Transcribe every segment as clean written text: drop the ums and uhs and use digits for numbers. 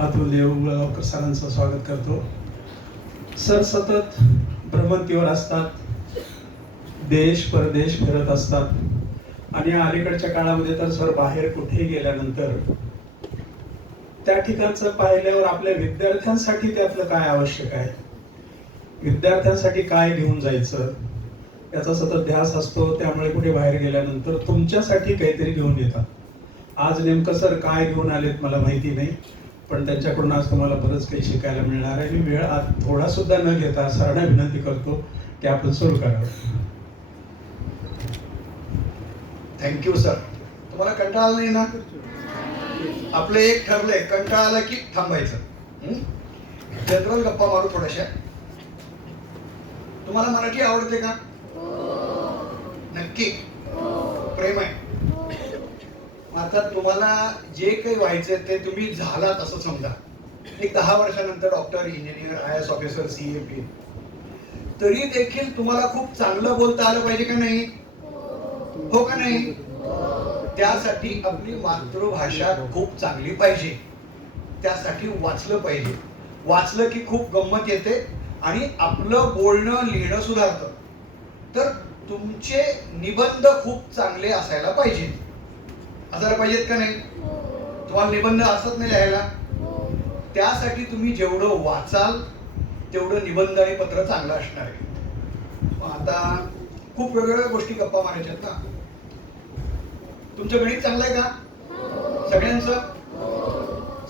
अतुल देवळगावकर सरांचं स्वागत करतो. सर सतत भ्रमंतीवर असतात, देश परदेश फिरत असतात आणि अलीकडच्या काळामध्ये तर सर बाहेर कुठेही गेल्यानंतर त्या ठिकाणचं पाहिल्यावर आपल्या विद्यार्थ्यांसाठी त्यातलं काय आवश्यक आहे, विद्यार्थ्यांसाठी काय घेऊन जायचं याचा सतत ध्यास असतो. त्यामुळे कुठे बाहेर गेल्यानंतर तुमच्यासाठी काहीतरी घेऊन येतात. आज नेमकं सर काय घेऊन आलेत मला माहिती नाही, पण त्यांच्याकडून आज तुम्हाला बरंच काही शिकायला मिळणार आहे. मी वेळ आज थोडा सुद्धा न घेता सरांना विनंती करतो की आपण सुरू करावं. Thank you sir. तुम्हाला कंटाळा नाही ना? आपलं एक ठरलंय, कंटाळा आला की थांबायचं. जनरल गप्पा मारू थोड्याशा. तुम्हाला मराठी आवडते का? नक्की प्रेम आहे. आता तुम्हाला जे काही व्हायचं ते तुम्ही झालात असं समजा. एक 10 वर्षानंतर doctor, engineer, IAS officer, CA, तरी देखील तुम्हाला खूप चांगलं बोलता आलं पाहिजे का नाही? हो का नाही? त्यासाठी आपली मातृभाषा खूप चांगली पाहिजे. त्यासाठी वाचलं पाहिजे. वाचलं की खूप गंमत येते आणि आपलं बोलणं लिहिणं सुधारतं. तर तुमचे निबंध खूप चांगले असायला पाहिजेत. असायला पाहिजेत का नाही? तुम्हाला निबंध असत नाही लिहायला? त्यासाठी तुम्ही जेवढं वाचाल तेवढं निबंध आणि पत्र चांगलं असणार आहे. आता खूप वेगवेगळ्या गोष्टी गप्पा मारायच्यात ना. तुमचं गणित चांगलं आहे का सगळ्यांचं?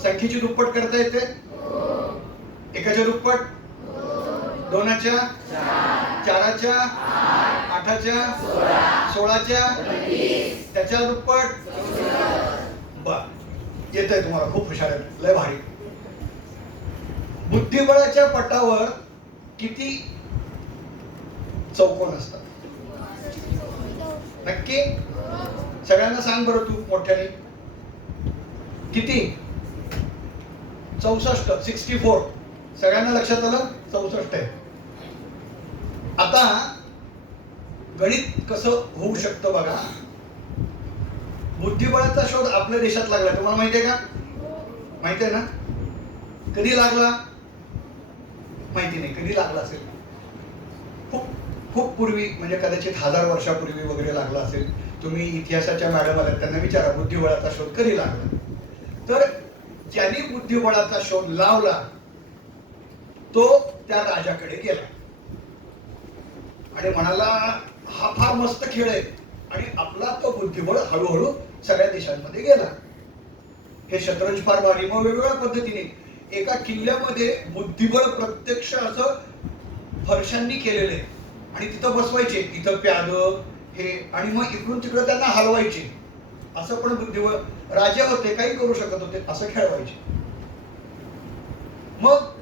संख्येची दुप्पट करता येते? एकाच्या दुप्पट, दोनाच्या, चाराच्या, 8च्या, 16च्या, त्याच्या दुप्पट. बर, येत आहे तुम्हाला. खूप हुशार आहे, लय भारी. बुद्धिबळाच्या पटावर किती चौकोन असतात? नक्की सगळ्यांना सांग बरं तू मोठ्याने. किती? 64. 64. सगळ्यांना लक्षात आलं? 64 आहे. आता गणित कसं होऊ शकतं बघा. बुद्धिबळाचा शोध आपल्या देशात लागला. तुम्हाला माहिती आहे का? माहिती आहे ना? कधी लागला माहिती नाही. कधी लागला असेल? खूप खूप पूर्वी, म्हणजे कदाचित 1000 वर्षापूर्वी वगैरे लागला असेल. तुम्ही इतिहासाच्या मॅडम आल्या, त्यांना विचारा बुद्धिबळाचा शोध कधी लागला. तर ज्यांनी बुद्धिबळाचा शोध लावला तो त्या राजाकडे गेला आणि म्हणाला, हा फार मस्त खेळ आहे. आणि आपला तो बुद्धिबळ हळूहळू सगळ्या देशांमध्ये गेला. हे शतरंज फार भारी. मग वेगवेगळ्या पद्धतीने एका किल्ल्यामध्ये बुद्धिबळ प्रत्यक्ष असं फरशांनी केलेले आणि तिथं बसवायचे. इथं प्याद हे, आणि मग इकडून तिकडं त्यांना हलवायचे. असं पण बुद्धिबळ. राजे होते, काही करू शकत होते, असं खेळवायचे. मग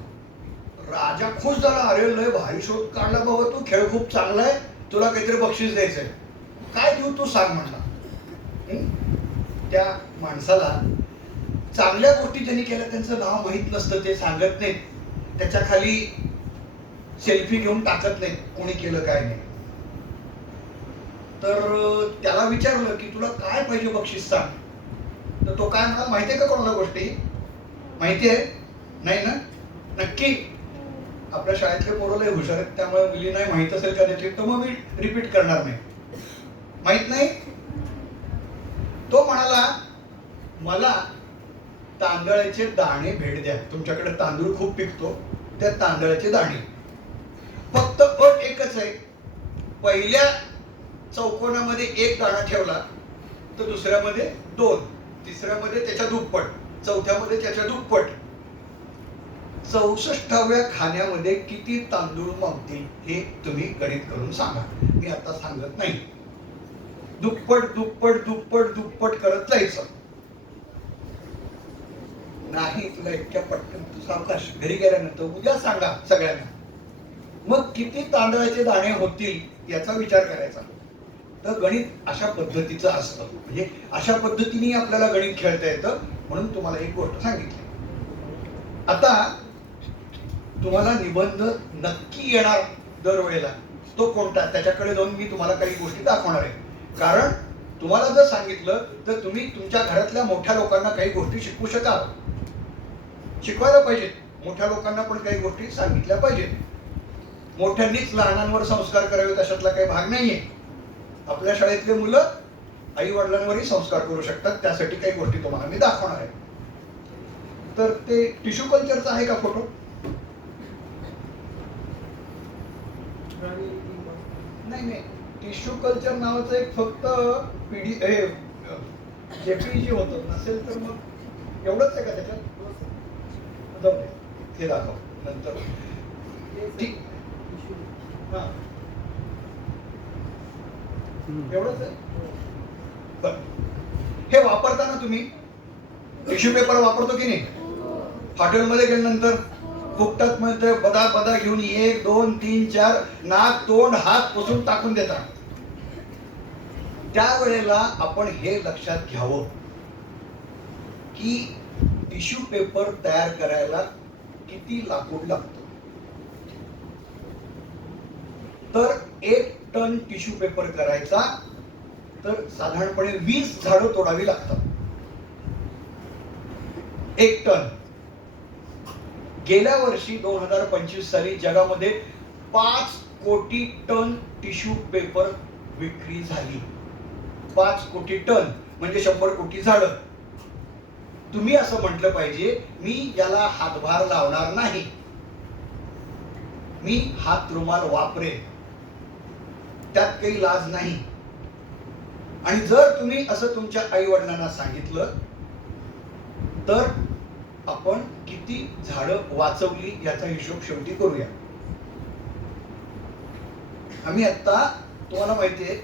राजा खुश झाला. अरे लय भारी शोध काढला बाबा तू, खेळ खूप चांगला आहे, तुला काहीतरी बक्षीस द्यायचंय. काय देऊ तू सांग म्हणला. त्या माणसाला चांगल्या गोष्टी ज्यांनी केल्या त्यांचं नाव माहित नसतं, ते सांगत नाहीत, त्याच्या खाली सेल्फी घेऊन टाकत नाहीत कोणी केलं काय नाही. तर त्याला विचारलं की तुला काय पाहिजे बक्षीस सांग. तर तो काय म्हणाला माहितीये का कोणाला गोष्टी? माहिती आहे? नाही ना? नक्की आपल्या शाळेतले पोरं लय हुशार आहेत, त्यामुळे मुली नाही माहित असेल कदाचित, तर मग मी रिपीट करणार नाही. माहित नाही? तो म्हणाला मला तांदळाचे दाणे भेट द्या. तुमच्याकडे तांदूळ खूप पिकतो, त्या तांदळाचे दाणे. फक्त अट एकच आहे, पहिल्या चौकोनामध्ये 1 दाणा ठेवला तर दुसऱ्यामध्ये 2, तिसऱ्यामध्ये त्याच्या दुप्पट, चौथ्यामध्ये त्याच्या दुप्पट. 64व्या खाण्यामध्ये किती तांदूळ मावतील हे तुम्ही गणित करून सांगा. मी आता सांगत नाही. दुप्पट दुप्पट दुप्पट दुप्पट करत जायचं. नाही तुला इतक्या पटकन, तू सावकाश घरी गेल्यानंतर उद्या सांगा सगळ्यांना. मग किती तांदळाचे दाणे होतील याचा विचार करायचा. तर गणित अशा पद्धतीचं असतं. म्हणजे अशा पद्धतीने आपल्याला गणित खेळता येतं. म्हणून तुम्हाला एक गोष्ट सांगितली. आता तुम्हाला निबंध नक्की येणार दरवेळेला. तो कोणता, त्याच्याकडे जाऊन मी तुम्हाला काही गोष्टी दाखवणार आहे. कारण तुम्हाला जर सांगितलं तर तुम्ही तुमच्या घरातल्या मोठ्या लोकांना काही गोष्टी शिकवू शकाल. शिकवायला पाहिजेत, मोठ्या लोकांना पण काही गोष्टी सांगितल्या पाहिजेत. मोठ्यांनीच लहानांवर संस्कार करावे अशातला काही भाग नाहीये. आपल्या शाळेतले मुलं आई वडिलांवरही संस्कार करू शकतात. त्यासाठी काही गोष्टी तुम्हाला मी दाखवणार आहे. तर ते टिश्यू कल्चरचा आहे का फोटो? नाही नाही, टिश्यू कल्चर नावाचं एक फक्त पीडी जेपीजी होतं. नसेल तर मग एवढंच आहे का त्याच्यात? जाऊ दे, हे दाखव नंतर. ठीक, हा एवढंच आहे. बरं, हे वापरताना तुम्ही टिश्यू पेपर वापरतो की नाही? हॉटेलमध्ये गेल्यानंतर फुकटात मिळतंय, बदा बदा घेऊन 1 2 3 4 नाक तोंड हात पुसून टाकून देतात. त्यावेळेला आपण हे लक्षात घ्यावं की टिश्यू पेपर तयार करायला किती लाकूड लागतं. तर 1 टन टिश्यू पेपर करायचा तर साधारणपणे 20 झाडं तोडावी लागतात. 1 टन. गेल्या वर्षी 2025 साली जगामध्ये 5 कोटी टन टिश्यू पेपर विक्री झाली. 5 कोटी टन म्हणजे 100 कोटी झाडं. तुम्ही असं म्हटलं पाहिजे, मी याला हातभार लावणार नाही, मी हात रुमाल वापरेन, त्यात काही लाज नाही. आणि जर तुम्ही असं तुमच्या आई वडिलांना सांगितलं तर आपण किती झाडं वाचवली याचा हिशोब शेवटी करूया. आम्ही आता तुम्हाला माहितीये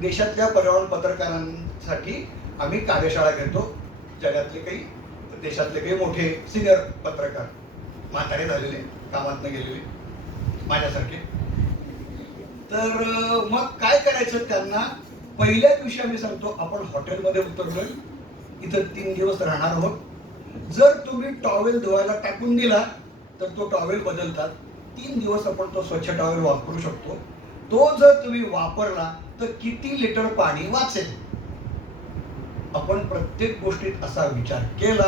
देशातल्या पर्यावरण पत्रकारांसाठी आम्ही कार्यशाळा घेतो. जगातले काही, देशातले काही मोठे सिनियर पत्रकार, म्हातारे झालेले, कामातनं गेलेले माझ्यासारखे. तर मग काय करायचं त्यांना? पहिल्या दिवशी आम्ही सांगतो आपण हॉटेलमध्ये उतरलोय, इथं 3 दिवस राहणार आहोत. जर तुम्ही टॉवेल धुवायला टाकून दिला तर तो टॉवेल बदलतात. 3 दिवस आपण तो स्वच्छ टॉवेल वापरू शकतो. तो जर तुम्ही वापरला तर किती लिटर पाणी वाचेल? आपण प्रत्येक गोष्टीत असा विचार केला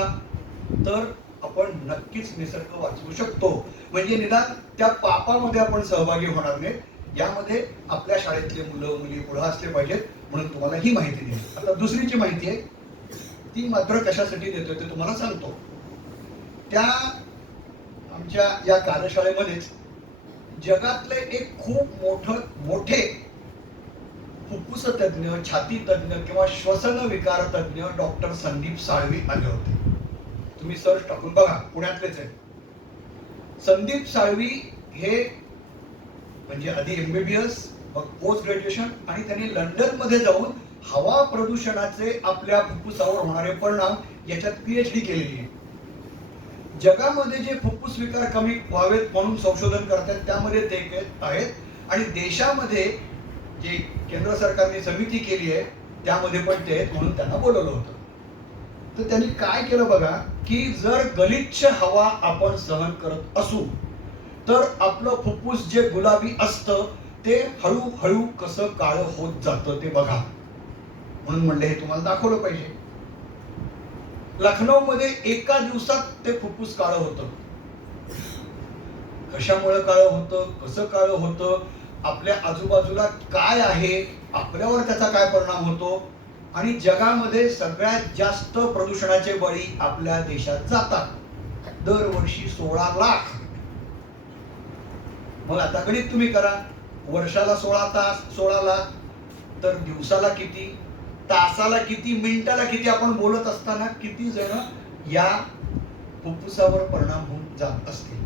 तर आपण नक्कीच निसर्ग वाचवू शकतो. म्हणजे निदान त्या पापामध्ये आपण सहभागी होणार नाही. यामध्ये आपल्या शाळेतले मुलं मुली पुढे असले पाहिजेत, म्हणून तुम्हाला ही माहिती दिली. आता दुसरीची माहिती आहे, ती मात्र कशासाठी देतोय ते तुम्हाला सांगतो. त्या आमच्या या कार्यशाळेमध्येच जगातले एक खूप मोठे फुफ्फुस तज्ञ, छाती तज्ञ किंवा श्वसन विकार तज्ञ डॉक्टर संदीप साळवी आले होते. तुम्ही सर्च टाकून बघा, पुण्यातलेच आहे. संदीप साळवी हे म्हणजे आधी MBBS, मग पोस्ट ग्रॅज्युएशन, आणि त्यांनी लंडन मध्ये जाऊन हवा प्रदूषणाचे आपल्या फुफ्फुसावर होणारे परिणाम याच्यात PhD केलेली आहे. जगामध्ये जे फुफ्फुस विकार कमी व्हावेत म्हणून संशोधन करतात त्यामध्ये ते आहेत. आणि देशामध्ये जे केंद्र सरकारने समिती केली आहे त्यामध्ये पण ते आहेत, म्हणून त्यांना बोलवलं होतं. तर त्यांनी काय केलं बघा, की जर गलिच्छ हवा आपण सहन करत असू तर आपलं फुफ्फुस जे गुलाबी असतं ते हळूहळू कसं काळं होत जातं ते बघा. म्हणून म्हणले हे तुम्हाला दाखवलं पाहिजे. लखनौ मध्ये एका दिवसात ते फुफ्फुस काळं होतं. कशामुळे काळं होतं, कसं काळं होतं, आपल्या आजूबाजूला काय आहे, आपल्यावर त्याचा काय परिणाम होतो. आणि जगामध्ये सगळ्यात जास्त प्रदूषणाचे बळी आपल्या देशात जातात. दरवर्षी 16 लाख. मग आता गणित तुम्ही करा, वर्षाला 16 तास, 16 लाख, तर दिवसाला किती, तासाला किती, मिनिटाला किती, आपण बोलत असताना किती जण या फुफ्फुसावर परिणाम होऊन जात असतील.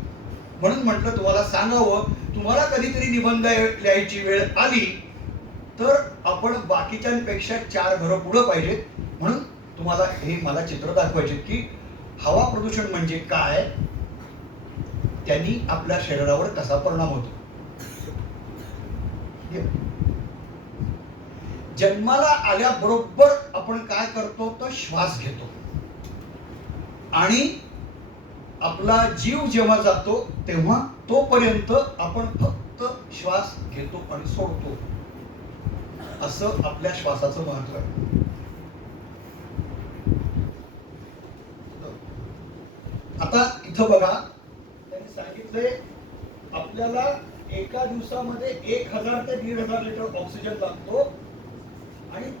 म्हणून म्हटलं तुम्हाला सांगावं, तुम्हाला कधीतरी निबंध लिहायची वेळ आली तर आपण बाकीच्यांपेक्षा 4 घरं पुढे पाहिजेत. म्हणून तुम्हाला हे मला चित्र दाखवायचे की हवा प्रदूषण म्हणजे काय, त्यांनी आपल्या शरीरावर कसा परिणाम होतो. जन्माला आल्याबरोबर आपण काय करतो तर श्वास घेतो, आणि आपला जीव जेव्हा जातो तेव्हा तोपर्यंत आपण फक्त श्वास घेतो आणि सोडतो. असं आपल्या श्वासाचं महत्व आहे. आता इथं बघा, त्यांनी सांगितलंय आपल्याला एका दिवसामध्ये 1000 ते 1500 लिटर ऑक्सिजन लागतो आणि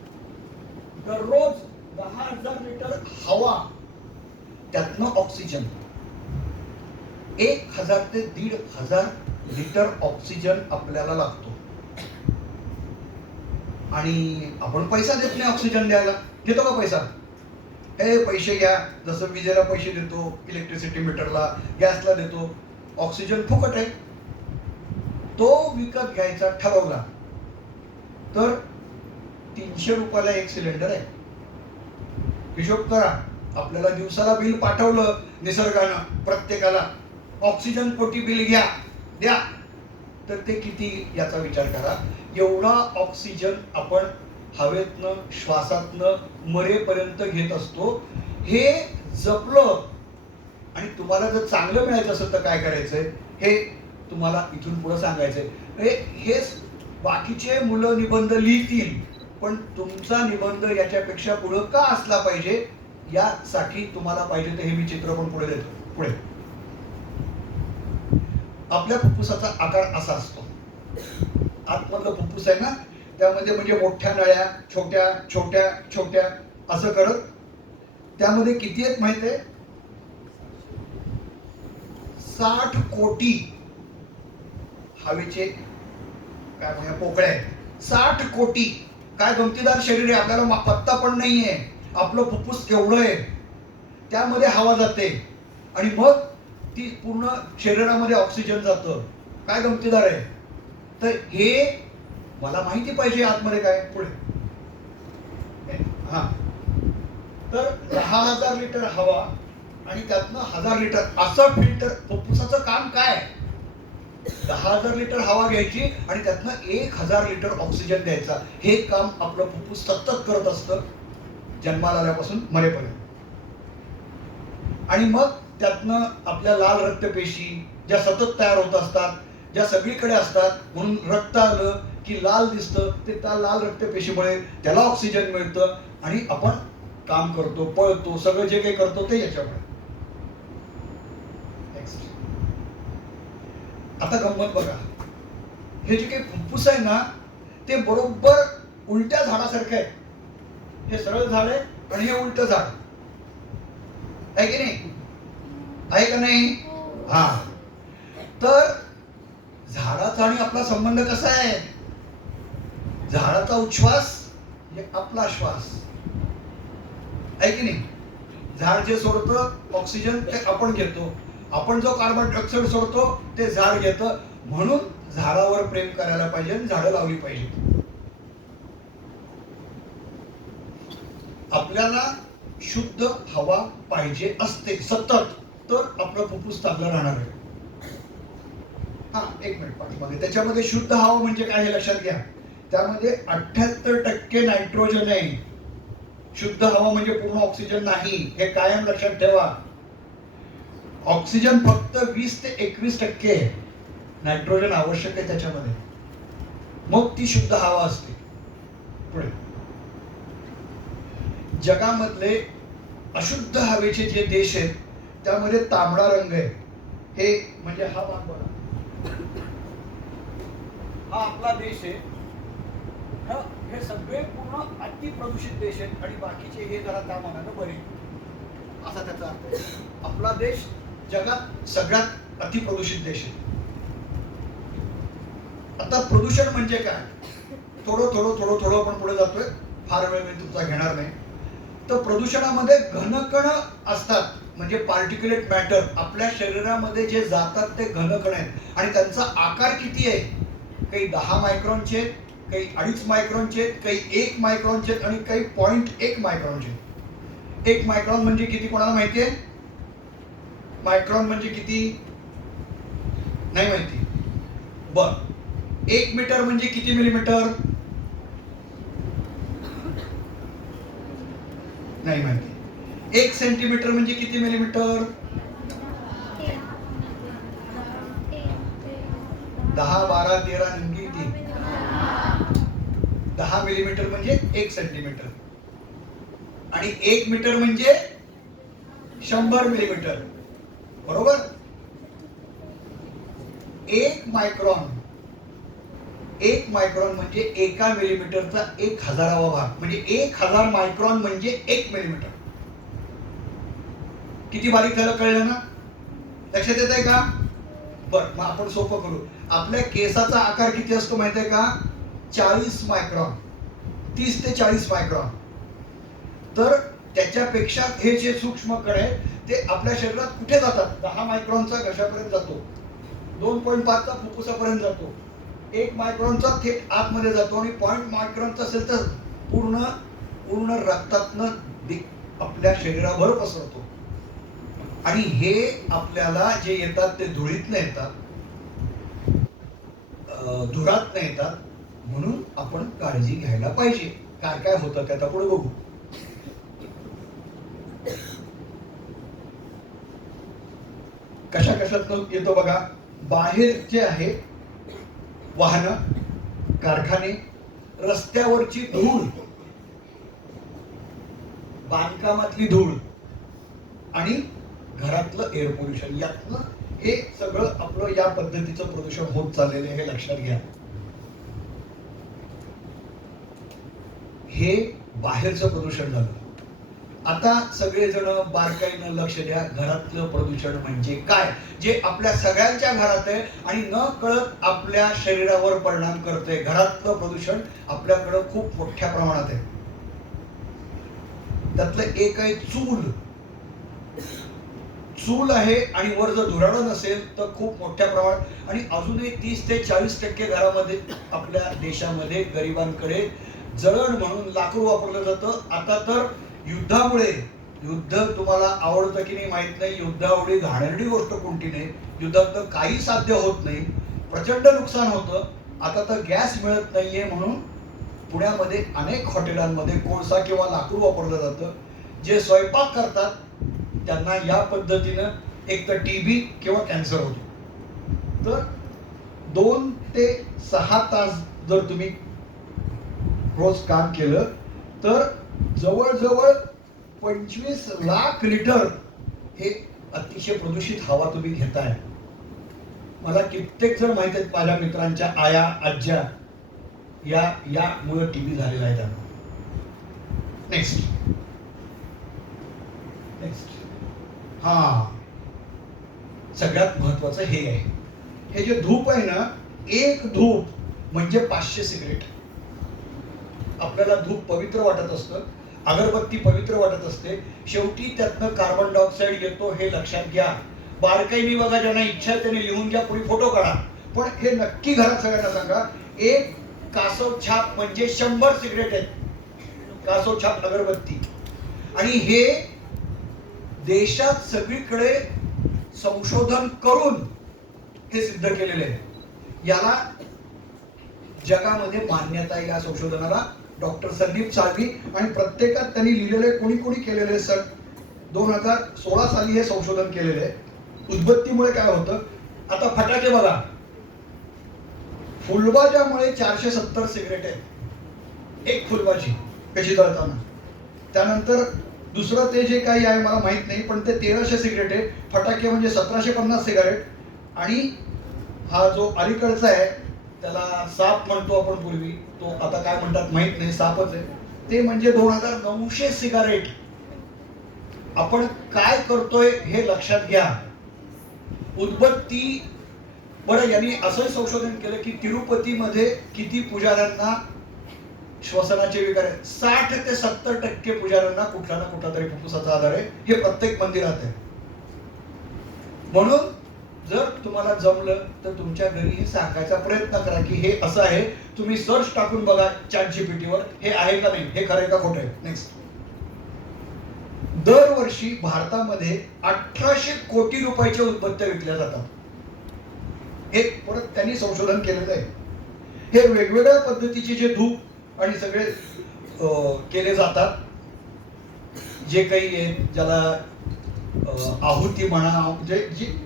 दररोज 10,000 लिटर हवा, त्यातनं ऑक्सिजन. 1000 ते 1500 लिटर ऑक्सिजन आपल्याला लागतो आणि आपण पैसा देत नाही ऑक्सिजन द्यायला. देतो का पैसा? हे पैसे घ्या, जसं विजेला पैसे देतो, इलेक्ट्रिसिटी मीटरला, गॅसला देतो. ऑक्सिजन फुकट आहे. तो विकत घ्यायचा ठरवला तर 300 रुपयाला एक सिलेंडर आहे. हिशोब करा, आपल्याला दिवसाला बिल पाठवलं निसर्गानं प्रत्येकाला, ऑक्सिजन पोटी बिल घ्या द्या, तर ते किती याचा विचार करा. एवढा ऑक्सिजन आपण हवेतनं श्वासातनं मरेपर्यंत घेत असतो. हे जपलं आणि तुम्हाला जर चांगलं मिळायचं असेल तर काय करायचंय हे तुम्हाला इथून पुढे सांगायचंय. हेच बाकीचे मुलं निबंध लिहितील, पण तुमचा निबंध याच्यापेक्षा पुढे का असला पाहिजे यासाठी तुम्हाला पाहिजे तर हे मी चित्र पण पुढे देतो. पुढे आपल्या फुफ्फुसाचा आकार असा असतो. आतमधलं फुफ्फुस आहे ना, त्यामध्ये म्हणजे मोठ्या नळ्या, छोट्या छोट्या छोट्या असं करत, त्यामध्ये किती आहेत माहित आहे? 60 कोटी हवेचे काय म्हणूया पोकळ्या आहेत. 60 कोटी. काय गमतीदार शरीर आहे, आपल्याला पत्ता पण नाहीये. आपलं फुफ्फुस केवढं आहे, त्यामध्ये हवा जाते आणि मग ती पूर्ण शरीरामध्ये ऑक्सिजन जातं. काय गमतीदार आहे. तर हे मला माहिती पाहिजे आतमध्ये काय. पुढे हा, तर 10,000 लिटर हवा आणि त्यातनं 1000 लिटर असं फिल्टर. फुफ्फुसाचं काम काय? 10,000 लिटर हवा घ्यायची आणि त्यातनं 1000 लिटर ऑक्सिजन द्यायचा. हे काम आपलं फुफ्फुस सतत करत असतं जन्माला आल्यापासून मरेपर्यंत. आणि मग त्यातनं आपल्या लाल रक्तपेशी ज्या सतत तयार होत असतात, ज्या सगळीकडे असतात, म्हणून रक्त आलं की लाल दिसतं, ते त्या लाल रक्तपेशीमुळे त्याला ऑक्सिजन मिळतं आणि आपण काम करतो, पळतो, सगळं जे काही करतो ते याच्यामुळे. आता गंमत बघा, हे जे काही फुफ्फुस आहे ना, ते बरोबर उलट्या झाडासारखं आहे. हे सरळ झाड आहे आणि हे उलट झाड आहे की नाही? आहे का नाही? हा, तर झाडाचा आणि आपला संबंध कसा आहे? झाडाचा उच्छ्वास म्हणजे आपला श्वास आहे की नाही? झाड जे सोडतं ऑक्सिजन ते आपण घेतो, आपण जो कार्बन डायऑक्साईड सोडतो ते झाड घेतं. म्हणून झाडावर प्रेम करायला पाहिजे, झाडं लावली पाहिजे. आपल्याला शुद्ध हवा पाहिजे असते सतत, तर आपलं फुफ्फुस चांगलं राहणार आहे. हा, एक मिनिट पाठीमागे. त्याच्यामध्ये शुद्ध हवा म्हणजे काय हे लक्षात घ्या. त्यामध्ये 78% नायट्रोजन आहे. शुद्ध हवा म्हणजे पूर्ण ऑक्सिजन नाही, हे कायम लक्षात ठेवा. ऑक्सिजन फक्त 20 ते 21% आहे. नायट्रोजन आवश्यक आहे त्याच्यामध्ये, मग ती शुद्ध हवा असते. पुढे जगामधले अशुद्ध हवेचे जे देश आहेत त्यामध्ये तांबडा रंग आहे. हे म्हणजे हा भाग बघा, हा आपला देश आहे. हे सगळे पूर्ण अति प्रदूषित देश आहेत आणि बाकीचे हे जरा त्या मानानं बरे, असा त्याचा अर्थ आहे. आपला देश जगात सगळ्यात अति प्रदूषित देश आहे. आता प्रदूषण म्हणजे काय? थोडं थोडं थोडं थोडं आपण पुढे जातोय, फार वेळ मी तुमचा घेणार नाही. तर प्रदूषणामध्ये घनकण असतात, म्हणजे पार्टिक्युलेट मॅटर. आपल्या शरीरामध्ये जे जातात ते घनकण आहेत आणि त्यांचा आकार किती आहे? काही 10 मायक्रॉनचे, काही 2.5 मायक्रॉनचे, काही 1 मायक्रॉनचे आणि काही 0.1 मायक्रॉनचे. 1 मायक्रॉन म्हणजे किती कोणाला माहिती आहे? मायक्रॉन म्हणजे किती नाही माहिती? बर, 1 मीटर म्हणजे किती मिलीमीटर नाही माहिती? 1 सेंटीमीटर म्हणजे किती मिलीमीटर? 10, 12, 13 निमगी 3. 10 मिलीमीटर म्हणजे 1 सेंटीमीटर आणि 1 मीटर म्हणजे 100 मिलीमीटर. बरोबर? 1 मायक्रॉन म्हणजे 1 मिलीमीटरचा 1000वा भाग, म्हणजे 1000 मायक्रॉन म्हणजे 1 मिलीमीटर. किती बारीक झालं कळलं ना? लक्षात येत आहे का? बर, मग आपण सोपं करू. आपल्या केसाचा आकार किती असतो माहिती आहे का? 40 मायक्रॉन, 30 ते 40 मायक्रॉन. तर त्याच्यापेक्षा हे जे सूक्ष्म कण आहे ते आपल्या शरीरात कुठे जातात? 10 मायक्रॉनचा घशापर्यंत जातो, 2.5चा फुफ्फुसापर्यंत जातो, 1 मायक्रॉनचा थेट आतमध्ये जातो, आणि 0.5 मायक्रॉनचा असेल तर पूर्ण रक्तातनं आपल्या शरीराभर पसरतो. आणि हे आपल्याला जे येतात ते धुळीतनं येतात, धुरातनं येतात. म्हणून आपण काळजी घ्यायला पाहिजे. काय काय होतं ते आता पुढे बघू. कशा कशात येतो बघा. बाहेर जे आहे वाहनं, कारखाने, रस्त्यावरची धूळ, बांधकामातली धूळ आणि घरातलं एअर पोल्युशन, यातनं हे सगळं आपलं या पद्धतीचं प्रदूषण होत चाललेलं आहे, हे लक्षात घ्या. हे बाहेरचं प्रदूषण झालं. आता सगळेजण बारकाईनं लक्ष द्या. घरातलं प्रदूषण म्हणजे काय, जे आपल्या सगळ्यांच्या घरात आहे आणि न कळत आपल्या शरीरावर परिणाम करते. घरातलं प्रदूषण आपल्याकडं खूप मोठ्या प्रमाणात आहे. त्यातलं एक आहे चूल आहे, आणि वर जर धुराळं नसेल तर खूप मोठ्या प्रमाणात. आणि अजूनही 30 ते 40% घरामध्ये आपल्या देशामध्ये गरिबांकडे जळण म्हणून लाकूड वापरलं जातं. आता तर युद्धामुळे, युद्ध तुम्हाला आवडतं की नाही माहित नाही, युद्धामुळे घाणेरडी गोष्ट कोणती नाही, युद्धात काही साध्य होत नाही, प्रचंड नुकसान होतं. आता तर गॅस मिळत नाहीये म्हणून पुण्यामध्ये अनेक हॉटेलांमध्ये कोळसा किंवा लाकूड वापरलं जातं. जे स्वयंपाक करतात त्यांना या पद्धतीनं एक तर टीबी किंवा कॅन्सर होतो. तर 2 ते 6 तास जर तुम्ही रोज काम केलं तर जवळजवळ 25 लाख लिटर हे अतिशय प्रदूषित हवा तुम्ही घेताय. मला कित्येक जण माहित आहेत, माझ्या मित्रांच्या आया आज्या यामुळे टीबी झालेला आहे त्यांना. नेक्स्ट हा सगळ्यात महत्वाचं हे आहे. हे जे धूप आहे ना, एक धूप म्हणजे 500 सिगरेट. आपल्याला धूप पवित्र वाटत असतं, अगरबत्ती पवित्र वाटत असते, शेवटी त्यातनं कार्बन डायऑक्साईड येतो, हे लक्षात घ्या. बारकाईने बघा, ज्यांना इच्छा आहे त्याने लिहून घ्या, पुढे फोटो काढा. पण हे नक्की घरात सगळ्यांना सांगा, एक कासव छाप म्हणजे 100 सिगरेट आहेत, कासव छाप अगरबत्ती. आणि हे देशात सगळीकडे संशोधन करून हे सिद्ध केलेले आहे. याला जगामध्ये मान्यता आहे या संशोधनाला. डॉक्टर संदीप साळवी, आणि प्रत्येकात त्यांनी लिहिलेले कोणी केलेले सर 2016 साली हे संशोधन केलेले आहे. उदबत्तीमुळे काय होतं, आता फटाके बघा, फुलबाजामुळे 470 सिगरेट आहेत, एक फुलबाजी कशी जळताना. त्यानंतर दुसरं ते जे काही आहे मला माहित नाही, पण ते 1300 सिगरेट आहे. फटाके म्हणजे 1750 सिगारेट. आणि हा जो अलीकडचा आहे त्याला साप म्हणतो आपण पूर्वी, तो आता काय म्हणतात माहित नाही, सापच आहे, ते म्हणजे 2900 सिगारेट. आपण काय करतोय हे लक्षात घ्या. उदबत्ती, बरं, यांनी असं संशोधन केलं की तिरुपतीमध्ये किती पुजाऱ्यांना श्वसनाचे विकार आहेत. 60 ते 70% पुजाऱ्यांना कुठला ना कुठला तरी फुफ्फुसाचा आजार आहे. हे प्रत्येक मंदिरात आहे. म्हणून जर तुम्हाला जमलं तर तुमच्या घरी हे सांगायचा प्रयत्न करा की हे असं आहे. तुम्ही सर्च टाकून बघा ChatGPT वर, हे आहे का नाही, हे खरं का खोटं आहे. नेक्स्ट, दरवर्षी भारतामध्ये 1800 कोटी रुपयाच्या उदबत्त्या विकल्या जातात. हे परत त्यांनी संशोधन केलेलं आहे. हे वेगवेगळ्या पद्धतीचे जे धूप आणि सगळे केले जातात, जे काही आहे, ज्याला आहुती म्हणा, म्हणजे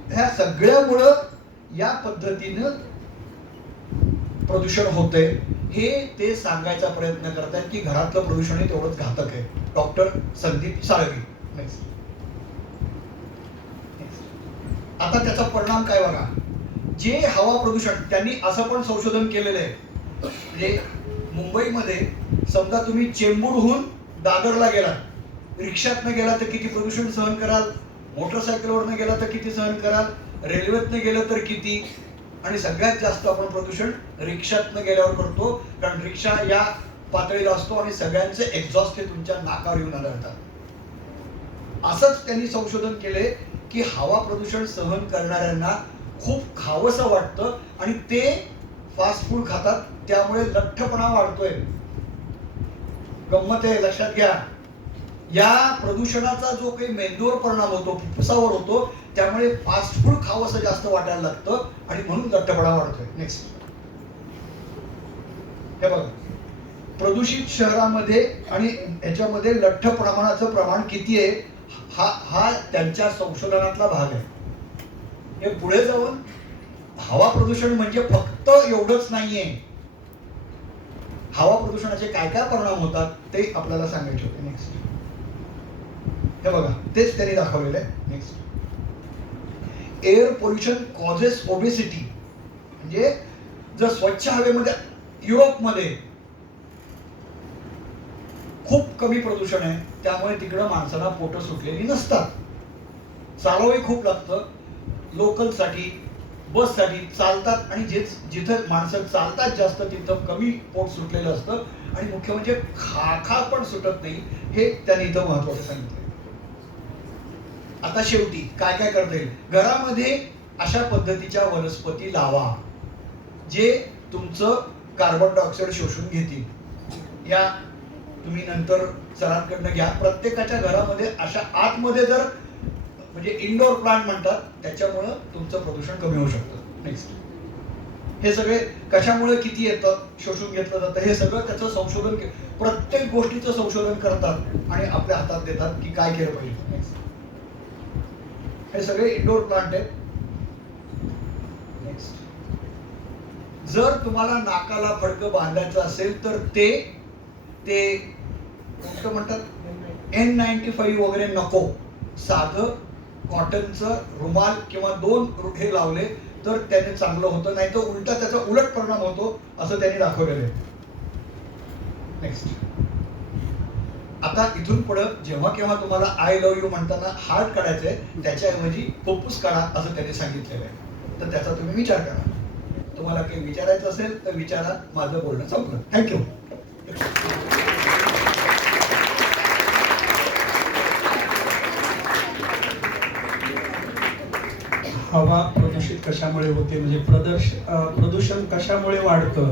ह्या सगळ्यामुळं या पद्धतीनं प्रदूषण होतंय. हे ते सांगायचा प्रयत्न करतात की घरातलं प्रदूषण हे तेवढंच घातक आहे. डॉक्टर संदीप साळवी. नेक्स्ट. आता त्याचा परिणाम काय बघा, जे हवा प्रदूषण, त्यांनी असं पण संशोधन केलेलं आहे, म्हणजे मुंबईमध्ये समजा तुम्ही चेंबूरहून दादरला गेला, रिक्षातनं गेला तर किती प्रदूषण सहन कराल, मोटरसायकलवरनं गेला तर किती सहन कराल, रेल्वेतनं गेलं तर किती, आणि सगळ्यात जास्त आपण प्रदूषण रिक्षातनं गेल्यावर करतो, कारण रिक्षा या पातळीला असतो आणि सगळ्यांचे एक्झॉस्ट हे तुमच्या नाकावर येऊन आढळतात. असंच त्यांनी संशोधन केले की हवा प्रदूषण सहन करणाऱ्यांना खूप खावंसं वाटतं आणि ते फास्ट फूड खातात, त्यामुळे लठ्ठपणा वाढतोय. गंमत आहे, लक्षात घ्या. या प्रदूषणाचा जो काही मेंदूवर परिणाम होतो, फुफ्फुसावर होतो, त्यामुळे फास्ट फूड खावंसं जास्त वाटायला लागतं आणि म्हणून लठ्ठपणा वाढतोय. नेक्स्ट हे बघा, प्रदूषित शहरामध्ये आणि याच्यामध्ये लठ्ठ प्रमाणाचं प्रमाण किती आहे, हा त्यांच्या संशोधनातला भाग आहे. हे पुढे जाऊन हवा प्रदूषण म्हणजे फक्त एवढंच नाहीये, हवा प्रदूषणाचे काय काय परिणाम होतात ते आपल्याला सांगायचे होते. नेक्स्ट हे बघा, तेच त्यांनी दाखवलेलं आहे. Next, air pollution causes obesity, म्हणजे जर स्वच्छ हवेमध्ये युरोपमध्ये खूप कमी प्रदूषण आहे, त्यामुळे तिकडं माणसाला पोटं सुटलेली नसतात, चालवही खूप लागतं, लोकलसाठी बससाठी चालतात, आणि जिथं माणसं चालतात जास्त तिथं कमी पोट सुटलेलं असतं, आणि मुख्य म्हणजे खाखा पण सुटत नाही, हे त्यांनी इथं महत्वाचं सांगितलं. आता शेवटी काय काय करता येईल, घरामध्ये अशा पद्धतीच्या वनस्पती लावा जे तुमचं कार्बन डायऑक्साईड शोषून घेतील. या तुम्ही नंतर सरांकडनं घ्या, प्रत्येकाच्या घरामध्ये अशा आतमध्ये जर, म्हणजे इंडोर प्लांट म्हणतात, त्याच्यामुळं तुमचं प्रदूषण कमी होऊ शकतं. नेक्स्ट, हे सगळे कशामुळे किती येतं, शोषून घेतलं जातं, हे सगळं त्याचं संशोधन, प्रत्येक गोष्टीचं संशोधन करतात आणि आपल्या हातात देतात की काय केलं पाहिजे. नेक्स्ट, हे सगळे इंडोर प्लांट आहेत. नेक्स्ट, जर तुम्हाला नाकाला फडकं बांधायचं असेल तर ते कोणतं म्हणतात, N95 वगैरे नको, साधं कॉटनचं रुमाल किंवा 2 हे लावले तर त्याने चांगलं होतं, नाही तर उलटा त्याचा उलट परिणाम होतो, असं त्यांनी दाखवलेलं आहे. नेक्स्ट, आता इथून पुढे जेव्हा केव्हा तुम्हाला आय लव्ह यू म्हणताना हार्ट काढायचंय, त्याच्याऐवजी फुफ्फुस काढा असं त्यांनी सांगितलेलं आहे. तर त्याचा तुम्ही विचार करा. तुम्हाला काही विचारायचं असेल तर विचारा. माझं बोलणं संपलं. थँक्यू. हवा प्रदूषित कशामुळे होते, म्हणजे प्रदूषण कशामुळे वाढतं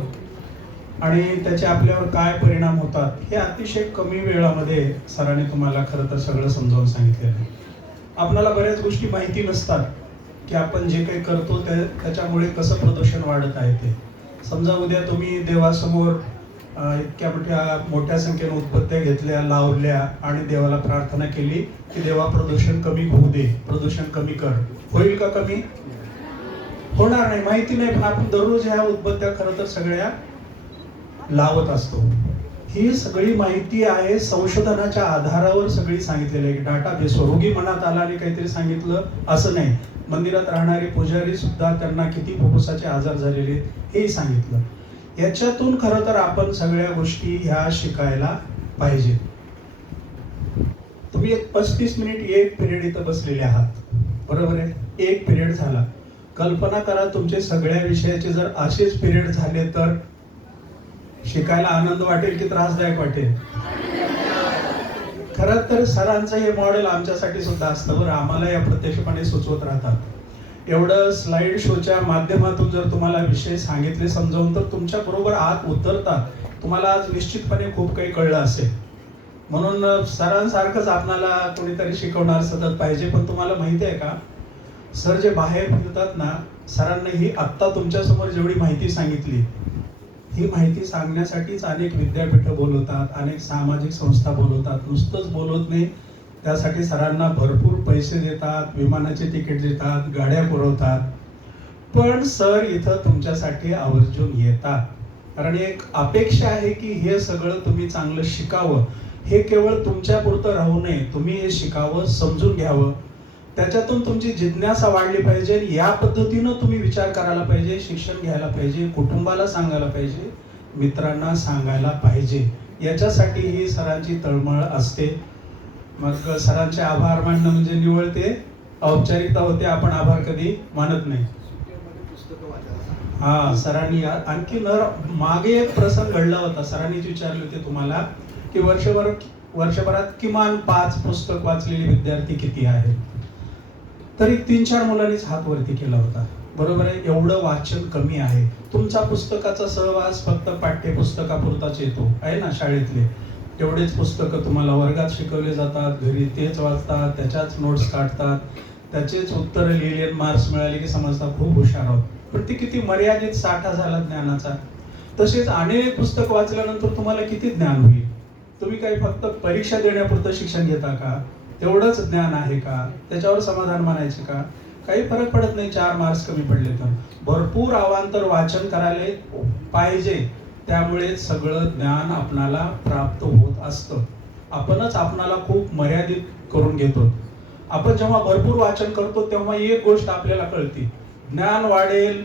आणि त्याचे आपल्यावर काय परिणाम होतात, हे अतिशय कमी वेळामध्ये सरांनी तुम्हाला खरं तर सगळं समजावून सांगितलेलं आहे. आपल्याला बऱ्याच गोष्टी माहिती नसतात की आपण जे काही करतो त्याच्यामुळे कसं प्रदूषण वाढत आहे ते. समजा उद्या तुम्ही देवासमोर इतक्या मोठ्या संख्येने उदबत्त्या घेतल्या, लावल्या आणि देवाला प्रार्थना केली की देवा प्रदूषण कमी होऊ दे, प्रदूषण कमी कर, होईल का कमी? होणार नाही. माहिती नाही, पण आपण दररोज ह्या उदबत्त्या खरं तर सगळ्या लावत असतो. ही सगळी माहिती आहे, संशोधनाच्या आधारावर सगळी सांगितलेली आहे. डाटाबेस रोगी मनात आला आणि काहीतरी सांगितलं असं नाही. मंदिरात राहणारे पुजारी सुद्धा त्यांना किती फुफ्फुसाचे आजार झालेले हेही सांगितलं. याच्यातून खरं तर आपण सगळ्या गोष्टी ह्या शिकायला पाहिजे. तुम्ही एक 35 मिनिट एक पिरियड इथं बसलेले आहात, बरोबर आहे? एक पिरियड झाला. कल्पना करा तुमचे सगळ्या विषयाचे जर असेच पिरियड झाले तर शिकायला आनंद वाटेल की त्रासदायक वाटेल? खरं तर सरांचं हे मॉडेल आमच्यासाठी सुद्धा असतं बरं. आम्हाला या प्रत्यक्षपणे सुचवत राहतात. एवढं स्लाइड शोच्या माध्यमातून जर तुम्हाला विषय सांगितले समजावून तर तुमच्या बरोबर आत उतरतात. तुम्हाला आज निश्चितपणे खूप काही कळलं असेल. म्हणून सरांसारखंच आपल्याला कोणीतरी शिकवणार सतत पाहिजे. पण तुम्हाला माहिती आहे का, सर जे बाहेर फिरतात ना, सरांना ही आत्ता तुमच्यासमोर जेवढी माहिती सांगितली, ही माहिती सांगण्यासाठीच अनेक विद्यापीठं बोलवतात, अनेक सामाजिक संस्था बोलवतात. नुसतंच बोलवत नाही, त्यासाठी सरांना भरपूर पैसे देतात, विमानाचे तिकीट देतात, गाड्या पुरवतात. पण सर इथं तुमच्यासाठी आवर्जून येतात, कारण एक अपेक्षा आहे की हे सगळं तुम्ही चांगलं शिकावं. हे केवळ तुमच्या पुरतं राहू नये, तुम्ही हे शिकावं, समजून घ्यावं त्याच्यातून तुमची जिज्ञासा वाढली पाहिजे. या पद्धतीनं तुम्ही विचार करायला पाहिजे, शिक्षण घ्यायला पाहिजे, कुटुंबाला सांगायला पाहिजे, मित्रांना सांगायला पाहिजे. याच्यासाठी ही सरांची तळमळ असते. मग सरांचे आभार मानणं म्हणजे निव्वळ ते औपचारिकता होते. आपण आभार कधी मानत नाही. पुस्तकं वाचायला हा, सरांनी आणखी मागे एक प्रसंग घडला होता. सरांनीच विचारले होते तुम्हाला की वर्षभरात किमान 5 पुस्तक वाचलेले विद्यार्थी किती आहेत. तरी 3-4 मुलांनीच हात वरती केला होता. बरोबर आहे, एवढं वाचन कमी आहे. तुमचा पुस्तकाचा सहवास फक्त पाठ्यपुस्तकापुरताच येतो आहे ना. शाळेतले तेवढेच पुस्तकं तुम्हाला वर्गात शिकवले जातात, घरी तेच वाचतात, त्याच्याच नोट्स काढतात, त्याचेच उत्तर लिहिले, मार्क्स मिळाले की समजतात खूप हुशार आहोत. पण ते किती मर्यादित साठा झाला ज्ञानाचा. तसेच अनेक पुस्तक वाचल्यानंतर तुम्हाला किती ज्ञान होईल. तुम्ही काही फक्त परीक्षा देण्यापुरतं शिक्षण घेता का? तेवढंच ज्ञान आहे का? त्याच्यावर समाधान मानायचे का? काही फरक पडत नाही 4 मार्क्स कमी पडले तर. भरपूर अवांतर वाचन करायला पाहिजे. त्यामुळे सगळं ज्ञान आपणाला प्राप्त होत असतं. आपणच आपणाला खूप मर्यादित करून घेतो. आपण जेव्हा भरपूर वाचन करतो तेव्हा एक गोष्ट आपल्याला कळते, ज्ञान वाढेल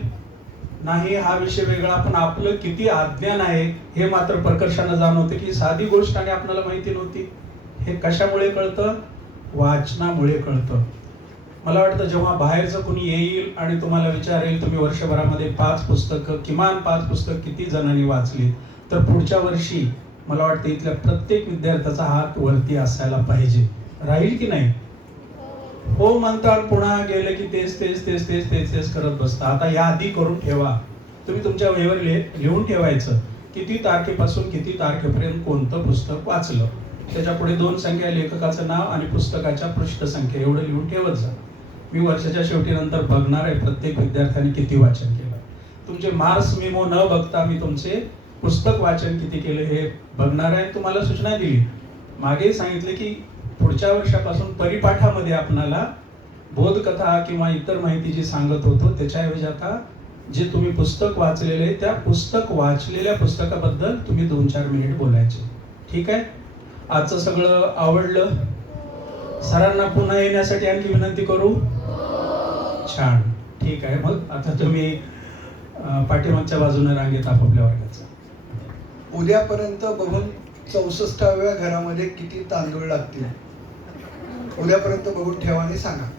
नाही हा विषय वेगळा, पण आपलं किती अज्ञान आहे हे मात्र प्रकर्षानं जाणवते की साधी गोष्ट आणि आपल्याला माहिती नव्हती. हे कशामुळे कळतं? वाचनामुळे कळतं. मला वाटतं जेव्हा बाहेरचं कुणी येईल आणि तुम्हाला विचारेल तुम्ही वर्षभरामध्ये 5 पुस्तकं, किमान 5 पुस्तक किती जणांनी वाचली, तर पुढच्या वर्षी मला वाटतं इथल्या प्रत्येक विद्यार्थ्याचा हात वरती असायला पाहिजे. राहील की नाही? हो म्हणतात, पुन्हा गेले की तेच तेच तेच तेच तेच तेच करत बसता. आता यादी करून ठेवा. तुम्ही तुमच्या वहीवर लिहून ठेवायचं किती तारखेपासून किती तारखेपर्यंत कोणतं पुस्तक वाचलं. त्याच्या पुढे 2 संख्या, लेखकाचं नाव आणि पुस्तकाच्या पृष्ठ संख्या, एवढं लिहून ठेवत जा. मी वर्षाच्या शेवटी नंतर बघणार आहे प्रत्येक विद्यार्थ्याने किती वाचन केलं. तुमचे मार्क्स मेमो न बघता मी तुमचे पुस्तक वाचन किती केलं हे बघणार आहे. तुम्हाला सूचना दिली, मागे सांगितले की पुढच्या वर्षापासून परिपाठामध्ये आपणाला बोधकथा किंवा इतर माहिती जी सांगत होतो त्याच्याऐवजी आता जे तुम्ही पुस्तक वाचलेले आहे त्या वाचलेल्या पुस्तकाबद्दल तुम्ही 2-4 मिनिट बोलायचे. ठीक आहे? आजचं सगळं आवडलं? सरांना पुन्हा येण्यासाठी आणखी विनंती करू? छान, ठीक आहे. मग आता तुम्ही पाठीमागच्या बाजूने रांगेत आपापल्या वर्गाचा. उद्यापर्यंत बघून 64व्या घरामध्ये किती तांदूळ लागतील? उद्यापर्यंत बघून ठेवा आणि सांगा.